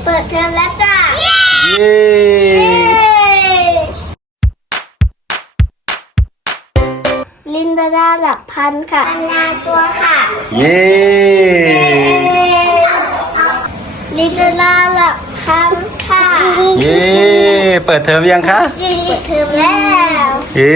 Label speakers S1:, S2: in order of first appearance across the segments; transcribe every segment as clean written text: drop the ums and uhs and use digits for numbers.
S1: เปิดเทอมแล้วจ้า
S2: เย้
S1: ลินดาหลักพันค่ะอัญญาตัวค่ะ
S2: เย้
S1: ลินดาหลักพันค่ะ
S2: เย้เปิดเทอมยังคะ
S1: เปิดเทอมแล้ว
S2: เย้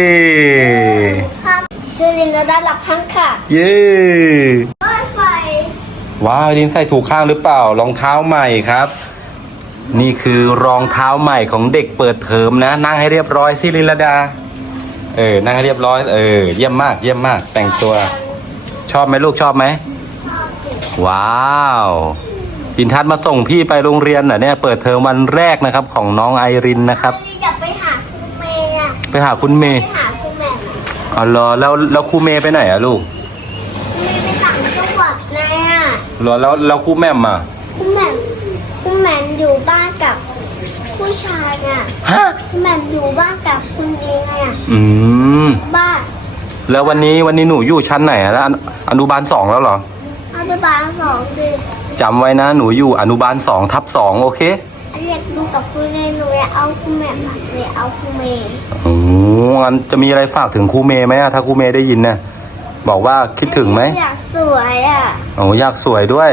S1: ชื่อลินดาหลักพันค่ะ
S2: เย้
S1: รถไฟ
S2: ว้าวลินใส่ถูกข้างหรือเปล่ารองเท้าใหม่ครับนี่คือรองเท้าใหม่ของเด็กเปิดเทอมนะนั่งให้เรียบร้อยสิลินดานั่งให้เรียบร้อยเยี่ยมมากเยี่ยมมากแต่งตัวชอบไหมลูกชอบไหมว้าวอินทัศน์มาส่งพี่ไปโรงเรียนเนี่ยเปิดเทอมวันแรกนะครับของน้องไอรินนะครับ
S1: อยากไปหาคุณเมย์
S2: ไปหาคุณเมย์
S1: ไปหาคุณแม่
S2: อ๋อเหรอแล้วครูเมย์ไปไหนอะลูก
S1: ไปต่างจังหวัดเลยอะ
S2: เหรอแล้วครูแม่มอะ
S1: คุณแม่อยู่บ้านกับผู้ชายอ่ะ
S2: ฮะ
S1: คุณแม่อยู่บ้านกับคุณยิงอ่ะบ้าน
S2: แล้ววันนี้หนูอยู่ชั้นไหนแล้วอนุบาล2แล้วเหรอ
S1: อนุบาล2สิ
S2: จำไว้นะหนูอยู่อนุบาล2/2โอเค
S1: เรียกดูกับคุณเมย์หนูอยากเอาคุณแม่มาเลยเอาคุณเมย์
S2: โอ้งั้นจะมีอะไรฝากถึงครูเมย์ไหมถ้าครูเมย์ได้ยินนะบอกว่าคิดถึงไหม
S1: อยากสวยอ่ะ
S2: อยากสวยด้วย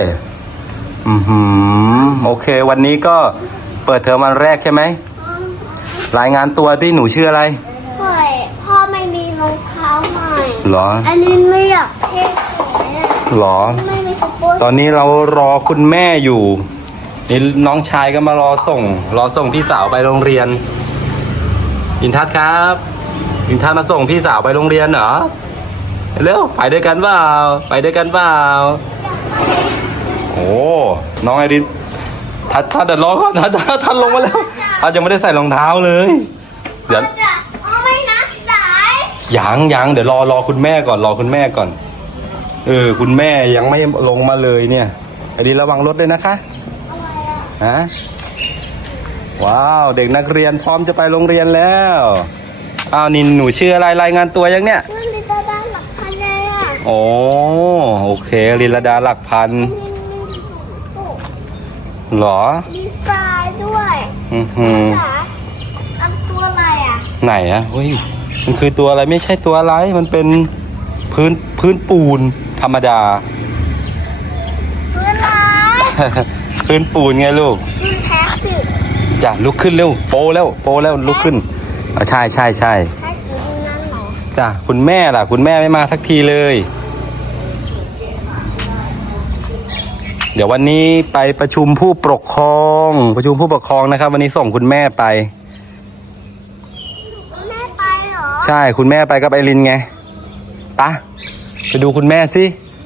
S2: โอเควันนี้ก็เปิดเทอมวันแรกใช่ไหมรายงานตัวที่หนูชื่ออะไร
S1: พ่อไม่มีรองเท้าใหม่
S2: หรอ
S1: อันนี้ไม่อยากเท่สวย
S2: หรอตอนนี้เรารอคุณแม่อยู่นี่น้องชายก็มารอส่งพี่สาวไปโรงเรียนอินทัศน์ครับอินทัศน์มาส่งพี่สาวไปโรงเรียนเหรอเร็วไปด้วยกันเปล่าโอ้น้องไอรินท่านเดี๋ยวรอก่อนนะท่านลงมาแล้วท่านยังไม่ได้ใส่รองเท้าเลยเดี๋ยว
S1: ไม่นับสาย
S2: ยังเดี๋ยวรอคุณแม่ก่อนคุณแม่ยังไม่ลงมาเลยเนี่ยไอรินระวังรถด้วยนะคะฮะว้าวเด็กนักเรียนพร้อมจะไปโรงเรียนแล้วนินหนูชื่ออะไรรายงานตัวยังเนี่ย
S1: ชื่อลินดาหลักพันเลย
S2: โอเคลินดาหลักพันหรอ
S1: ดีไซน์ด้วยอันตัวอะไร
S2: ไหนเฮ้ยมันคือตัวอะไรไม่ใช่ตัวอะไรมันเป็นพื้นปูนธรรมดา
S1: พื้นอะไร
S2: พื้นปูนไงลูก
S1: พื้นแท้สิ
S2: จ้ะลุกขึ้นเร็วโปแล้วลุกขึ้นใช่จ้ะคุณแม่ล่ะคุณแม่ไม่มาสักทีเลยเดี๋ยววันนี้ไปประชุมผู้ปกครองนะครับวันนี้ส่งคุณแม่ไป
S1: แม่ไปเหรอ
S2: ใช่คุณแม่ไปกับไอรินไงไปดูคุณแม่สิ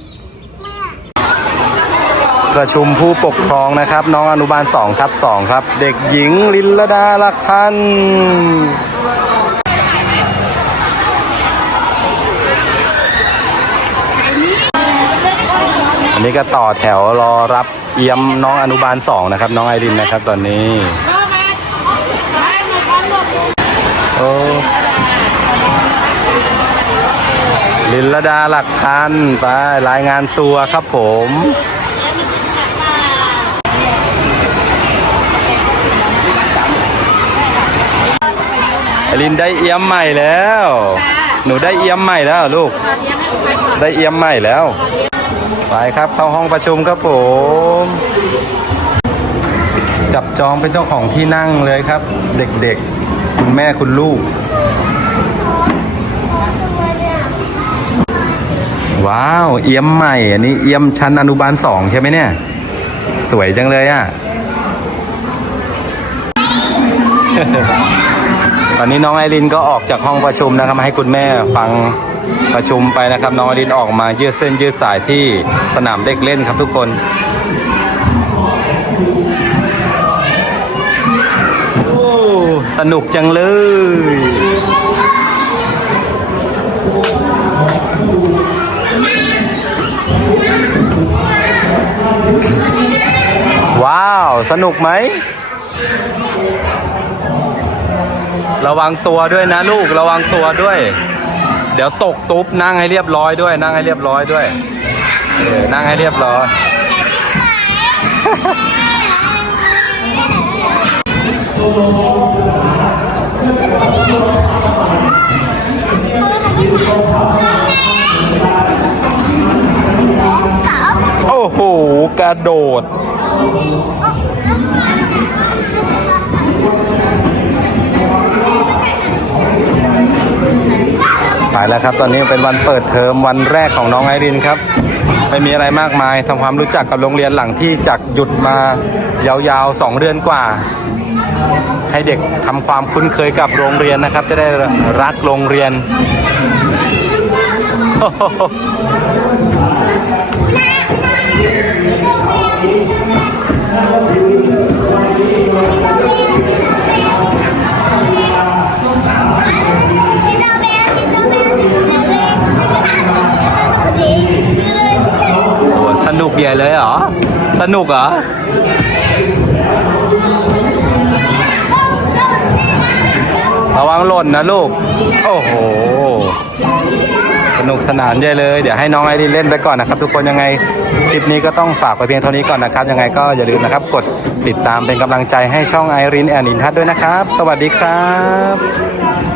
S2: ประชุมผู้ปกครองนะครับน้องอนุบาล2/2ครับเด็กหญิงลินดาหลักพันอันนี้ก็ต่อแถวรอรับเยี่ยมน้องอนุบาล2นะครับน้องไอรินนะครับตอนนี้ลินดาหลักพันไปรายงานตัวครับผมไอรินได้เอี่ยมใหม่แล้วหนูได้เอี่ยมใหม่แล้วลูกได้เอี่ยมใหม่แล้วไปครับเข้าห้องประชุมครับผมจับจองเป็นเจ้าของที่นั่งเลยครับเด็กๆคุณแม่คุณลูกว้าวเอี่ยมใหม่อันนี้เอี่ยมชั้นอนุบาล2ใช่ไหมเนี่ยสวยจังเลยตอนนี้น้องไอรินก็ออกจากห้องประชุมนะครับมาให้คุณแม่ฟังประชุมไปนะครับน้องไอรินออกมายืดเส้นยืดสายที่สนามเด็กเล่นครับทุกคนโอ้สนุกจังเลยว้าวสนุกไหมระวังตัวด้วยนะลูกระวังตัวด้วยเดี๋ยวตกตุ๊บนั่งให้เรียบร้อยด้วยนั่งให้เรียบร้อยโอ้โห กระโดด ไปแล้วครับ ตอนนี้เป็นวันเปิดเทอมวันแรกของน้องไอรินครับ ไม่มีอะไรมากมายทำความรู้จักกับโรงเรียนหลังที่จากหยุดมายาวๆ2 เดือนกว่า ให้เด็กทำความคุ้นเคยกับโรงเรียนนะครับ จะได้รักโรงเรียน โอ้สนุกใหญ่เลยเหรอ สนุกเหรอ ระวังหล่นนะลูก โอ้โห สนุกสนานใหญ่เลย เดี๋ยวให้น้องไอรินเล่นไปก่อนนะครับ ทุกคนยังไงคลิปนี้ก็ต้องฝากไปเพียงเท่านี้ก่อนนะครับ ยังไงก็อย่าลืมนะครับ กดติดตามเป็นกำลังใจให้ช่องไอรินแอนด์อินทัศน์ด้วยนะครับ สวัสดีครับ